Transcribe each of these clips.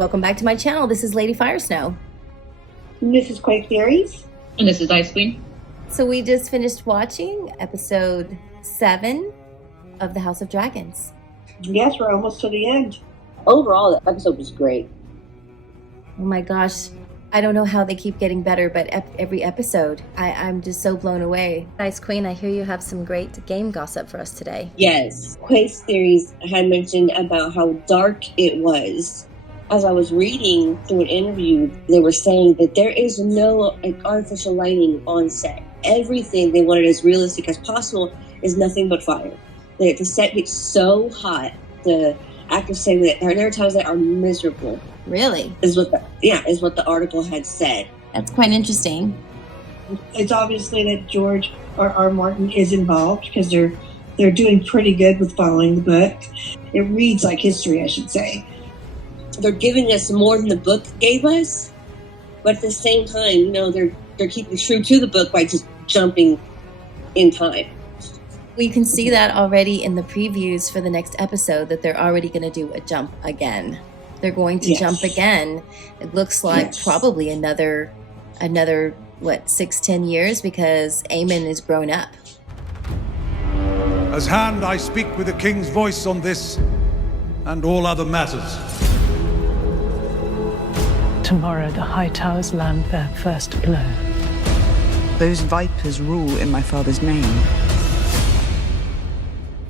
Welcome back to my channel. This is Lady Firesnow. This is Quake Theories. And this is Ice Queen. So we just finished watching episode 7 of The House of Dragons. Yes, we're almost to the end. Overall, the episode was great. Oh my gosh. I don't know how they keep getting better, but every episode, I'm just so blown away. Ice Queen, I hear you have some great game gossip for us today. Yes, Quake's Theories had mentioned about how dark it was. As I was reading through an interview, they were saying that there is no artificial lighting on set. Everything they wanted as realistic as possible is nothing but fire. The set gets so hot, the actors say that there are times that are miserable. Really? Is what the article had said. That's quite interesting. It's obviously that George R. Martin is involved because they're doing pretty good with following the book. It reads like history, I should say. They're giving us more than the book gave us, but at the same time, they're keeping true to the book by just jumping in time. We can see that already in the previews for the next episode, that they're already going to do a jump again. They're going to jump again. It looks like probably another 6-10 years, because Aemon is grown up. As hand, I speak with the king's voice on this and all other matters. Tomorrow the High Towers land their first blow. Those vipers rule in my father's name.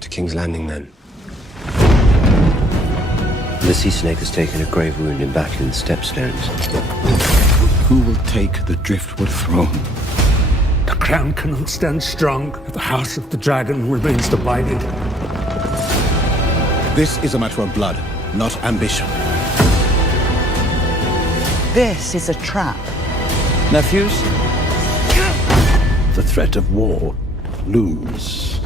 To King's Landing, then. The sea snake has taken a grave wound in battle in the Stepstones. Who will take the Driftwood throne? The crown cannot stand strong if the House of the Dragon remains divided. This is a matter of blood, not ambition. This is a trap. Nephews? The threat of war looms.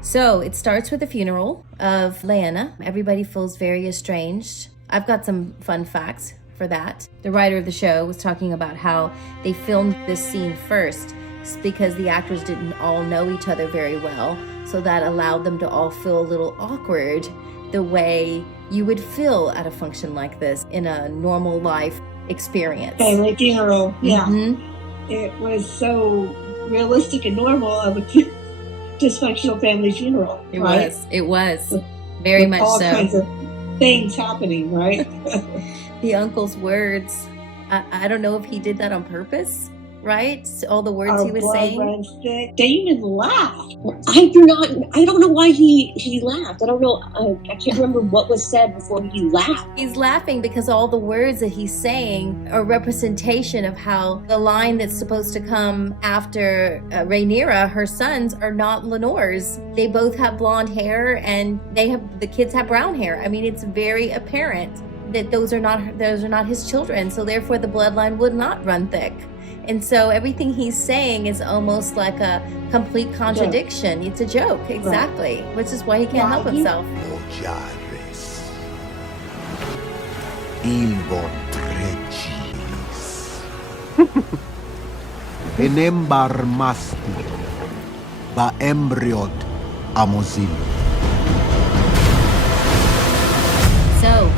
So it starts with the funeral of Lyanna. Everybody feels very estranged. I've got some fun facts for that. The writer of the show was talking about how they filmed this scene first because the actors didn't all know each other very well. So that allowed them to all feel a little awkward, the way you would feel at a function like this in a normal life experience. Family funeral, yeah. Mm-hmm. It was so realistic and normal of a dysfunctional family funeral. It right? was very much all so. All kinds of things happening, right? The uncle's words, I don't know if he did that on purpose, right? All the words he was saying. Runs thick. They even laughed. I don't know why he laughed. I don't know. I can't remember what was said before he laughed. He's laughing because all the words that he's saying are representation of how the line that's supposed to come after Rhaenyra, her sons, are not Lenore's. They both have blonde hair, and the kids have brown hair. I mean, it's very apparent that those are not his children. So therefore, the bloodline would not run thick. And so everything he's saying is almost like a complete contradiction. It's a joke, exactly. Right. Which is why he can't help himself. Enembar masti ba embryod amozil. So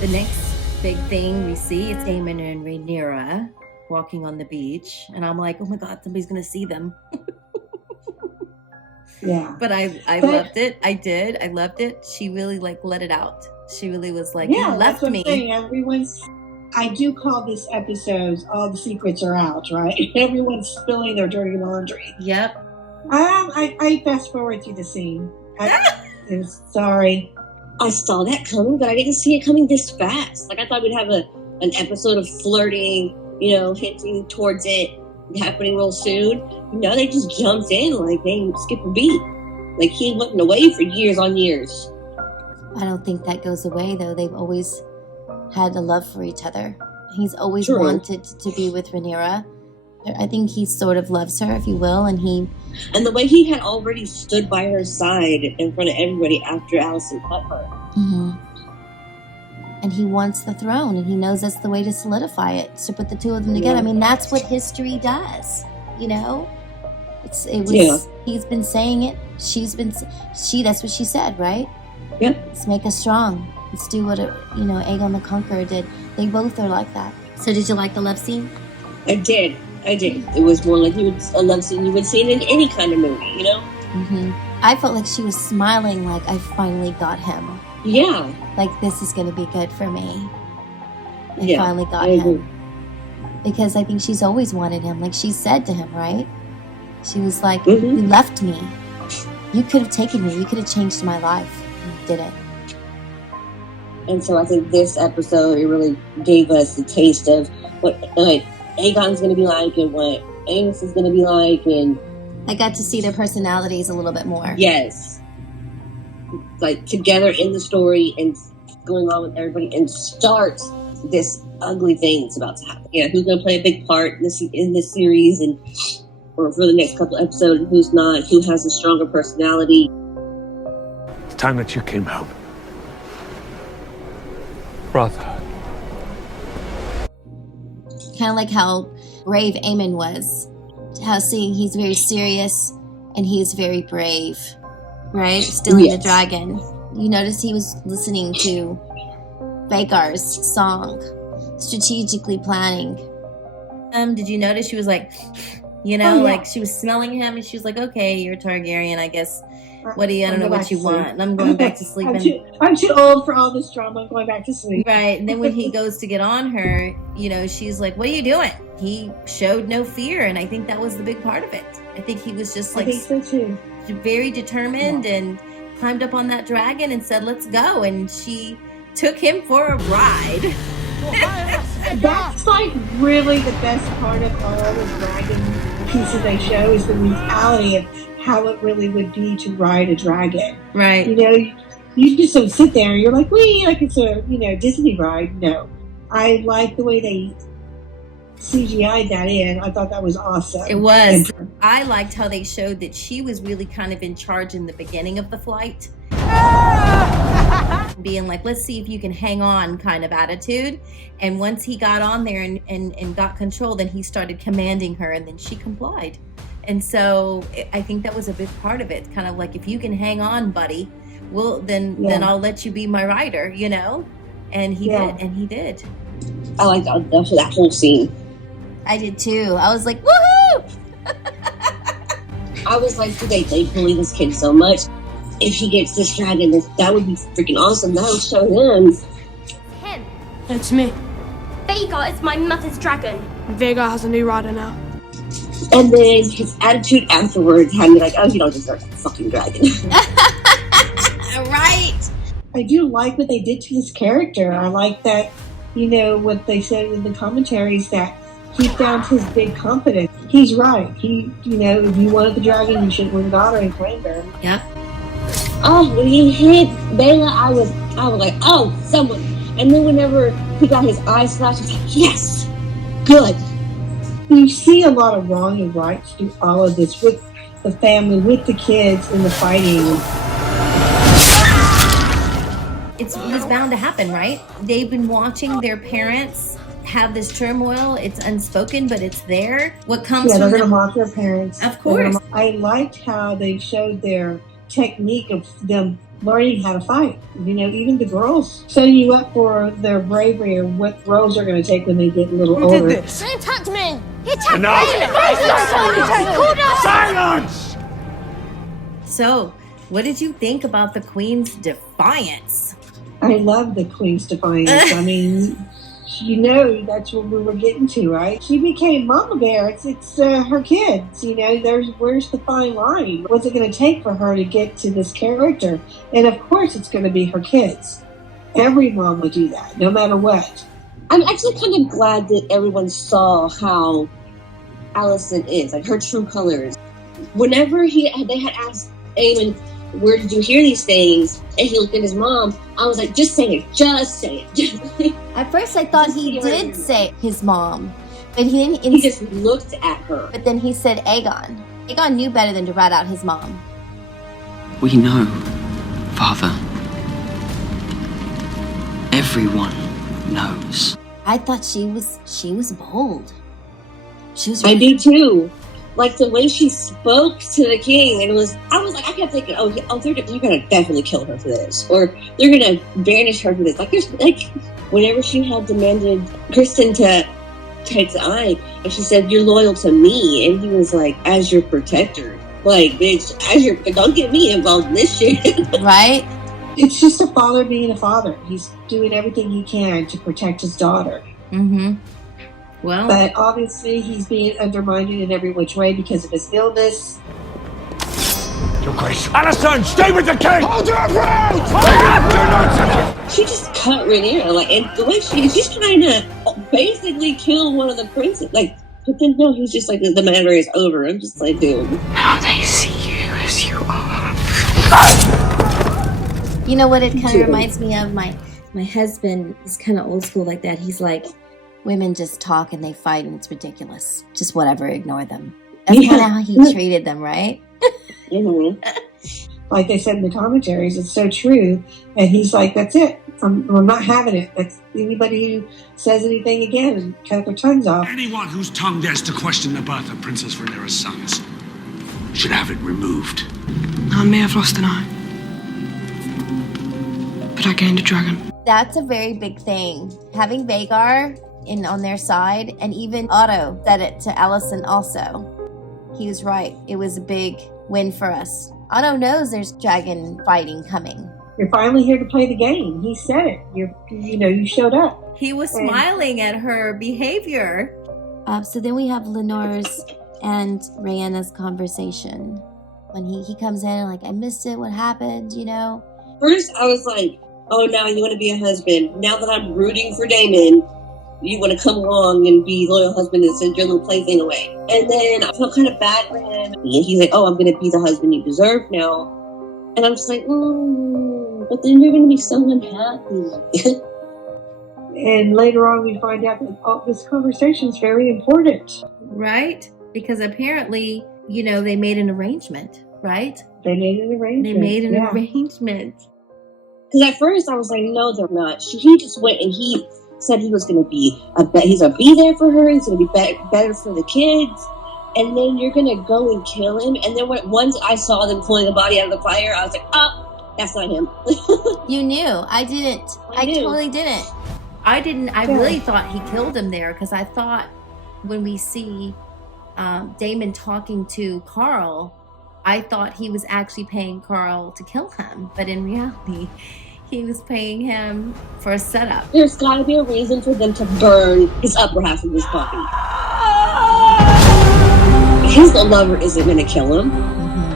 the next big thing we see is Aemon and Rhaenyra walking on the beach, and I'm like, oh my god, somebody's gonna see them. Yeah, but I loved it. I loved it. She really let it out. She really was like, you left me. I do call this episode "All the Secrets Are Out," right? Everyone's spilling their dirty laundry. Yep. I fast forward through the scene. Sorry. I saw that coming, but I didn't see it coming this fast. Like, I thought we'd have an episode of flirting, hinting towards it happening real soon. No, they just jumped in like they didn't skip a beat. Like, he wasn't away for years on years. I don't think that goes away, though. They've always had a love for each other. He's always wanted to be with Rhaenyra. I think he sort of loves her, if you will, and the way he had already stood by her side in front of everybody after Alicent cut her. Mm-hmm. And he wants the throne, and he knows that's the way to solidify it, to put the two of them together. I mean, that's what history does, He's been saying it. That's what she said, right? Yep. Let's make us strong. Let's do what Aegon the Conqueror did. They both are like that. So did you like the love scene? I did. It was more like a love scene you would see in any kind of movie, you know? Mm-hmm. I felt like she was smiling like, I finally got him. Yeah. Like, this is going to be good for me. I finally got I him. agree. Because I think she's always wanted him. Like she said to him, right? She was like, Mm-hmm. You left me. You could have taken me. You could have changed my life. You didn't. And so I think this episode, it really gave us the taste of what Aegon's going to be like and what Amos is going to be like. And I got to see their personalities a little bit more. yes, like together in the story and going on with everybody and start this ugly thing that's about to happen. Yeah, who's going to play a big part in this series or for the next couple episodes, who's not, who has a stronger personality. It's time that you came home. Brother. Kind of like how brave Aemon was. How seeing he's very serious and he's very brave. Right? Stealing the dragon. You notice he was listening to Vhagar's song. Strategically planning. Did you notice she was like, like she was smelling him and she was like, okay, you're Targaryen, I guess. I don't know what you want. And I'm going back to sleep. I'm too old for all this drama. I'm going back to sleep. Right. And then when he goes to get on her, she's like, what are you doing? He showed no fear. And I think that was the big part of it. I think he was just like, I think so too. Very determined and climbed up on that dragon and said, let's go. And she took him for a ride. That's like really the best part of all the dragon pieces they show is the mentality of how it really would be to ride a dragon. Right. You just don't sit there and you're like, wee, like it's a Disney ride. No. I like the way they CGI'd that in. I thought that was awesome. It was. I liked how they showed that she was really kind of in charge in the beginning of the flight. Being like, let's see if you can hang on kind of attitude. And once he got on there and got control, then he started commanding her and then she complied. And so I think that was a big part of it. Kind of like, if you can hang on, buddy, then I'll let you be my rider, And he did. I like that whole scene. I did too. I was like, woohoo! I was like, they bully this kid so much. If he gets this dragon, that would be freaking awesome. That would show him. Him. It's me. Vhagar is my mother's dragon. Vhagar has a new rider now. And then his attitude afterwards had me like, oh, you don't deserve that fucking dragon. Right. I do like what they did to his character. I like that, what they said in the commentaries, that he found his big confidence. He's right. He, if you wanted the dragon, you should have got her and claimed her. Yeah. Oh, when he hit Baela, I was like, oh, someone. And then whenever he got his eyes slashed, I was like, yes, good. You see a lot of wrong and right through all of this with the family, with the kids, and the fighting. It was bound to happen, right? They've been watching their parents have this turmoil. It's unspoken, but it's there. What comes from they're going them? to mock their parents. Of course. I liked how they showed their technique of them learning how to fight. Even the girls setting you up for their bravery and what roles they're going to take when they get a little older. He attacked me! He attacked Enough. me! Silence! So, what did you think about the Queen's defiance? I love the Queen's defiance. I mean, that's what we were getting to, right? She became Mama Bear. It's her kids. Where's the fine line? What's it going to take for her to get to this character? And of course, it's going to be her kids. Every mom would do that, no matter what. I'm actually kind of glad that everyone saw how Alicent is, like her true colors. Whenever they had asked Aemon, where did you hear these things? And he looked at his mom. I was like, just say it. At first, I thought he did say his mom, but he didn't. He just looked at her. But then he said Aegon. Aegon knew better than to rat out his mom. We know, Father. Everyone knows. I thought she was bold. She was. I do too. like the way she spoke to the king, and I was like, I kept thinking, they're gonna definitely kill her for this, or they're gonna banish her for this. Like, there's like, whenever she had demanded Kristen to take the eye, and she said, "You're loyal to me," and he was like, "As your protector." Like, bitch, don't get me involved in this shit. Right? It's just a father being a father. He's doing everything he can to protect his daughter. Mm-hmm. Well, but obviously he's being undermined in every which way because of his illness. Your Grace. Alicent, stay with the king! Hold your ground! She just cut Rhaenyra, like, and the way she's trying to basically kill one of the princes. Like, but then no, he's just like, the matter is over. I'm just like, dude. Now they see you as you are. You know what it kind of reminds me of? My husband is kind of old school like that. He's like, women just talk and they fight and it's ridiculous. Just whatever, ignore them. That's kind of how he treated them, right? Mm-hmm. Like they said in the commentaries, it's so true. And he's like, that's it. I'm not having it. That's anybody who says anything again and cut their tongues off. Anyone whose tongue dares to question the birth of Princess Rhaenyra's sons should have it removed. I may have lost an eye, but I gained a dragon. That's a very big thing. Having Vhagar on their side, and even Otto said it to Alicent also. He was right. It was a big win for us. Otto knows there's dragon fighting coming. You're finally here to play the game. He said it. You showed up. He was smiling at her behavior. So then we have Lenore's and Rhaenys conversation. When he comes in like, I missed it. What happened? First, I was like, oh, now you want to be a husband. Now that I'm rooting for Daemon, you want to come along and be loyal husband and send your little plaything away. And then I felt kind of bad for him. And he's like, oh, I'm going to be the husband you deserve now. And I'm just like, but then you're going to be so unhappy. And later on, we find out that this conversation is very important. Right? Because apparently, they made an arrangement, right? They made an arrangement. Arrangement. Because at first I was like, no, they're not. He just went and he said he was going to be he's going to be there for her. He's going to be better for the kids. And then you're going to go and kill him. And then once I saw them pulling the body out of the fire, I was like, oh, that's not him. You knew. I didn't. I totally didn't. I didn't. I really thought he killed him there because I thought when we see Daemon talking to Carl, I thought he was actually paying Carl to kill him. But in reality, he was paying him for a setup. There's got to be a reason for them to burn his upper half of his body. His lover isn't going to kill him.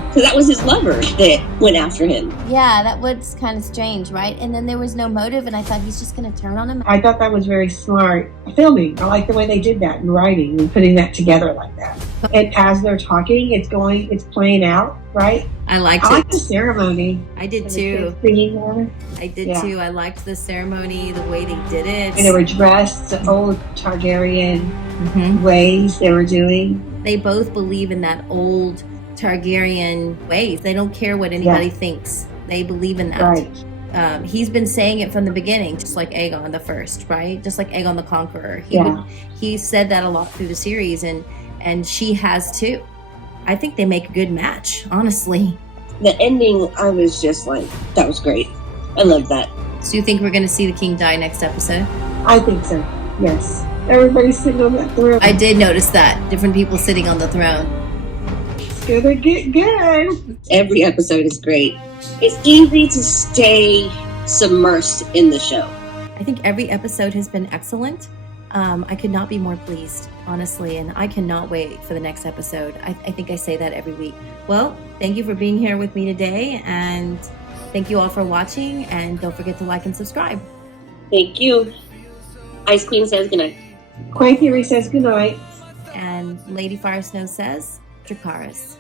Because that was his lover that went after him. Yeah, that was kind of strange, right? And then there was no motive, and I thought he's just going to turn on him. I thought that was very smart filming. I like the way they did that in writing and putting that together like that. And as they're talking, it's playing out, right? I liked it. I liked the ceremony. I did too. I did too. I liked the ceremony, the way they did it. And they were dressed the old Targaryen ways they were doing. They both believe in that old Targaryen ways. They don't care what anybody thinks. They believe in that. Right. He's been saying it from the beginning, just like Aegon the First, right? Just like Aegon the Conqueror. He said that a lot through the series, and she has too. I think they make a good match, honestly. The ending, I was just like, that was great. I love that. So you think we're going to see the king die next episode? I think so, yes. Everybody's sitting on that throne. I did notice that. Different people sitting on the throne. It's gonna get good. Every episode is great. It's easy to stay submersed in the show. I think every episode has been excellent. I could not be more pleased, honestly, and I cannot wait for the next episode. I think I say that every week. Well, thank you for being here with me today, and thank you all for watching, and don't forget to like and subscribe. Thank you. Ice Queen says goodnight. Queen Theory says goodnight. And Lady Fire Snow says Dracarys.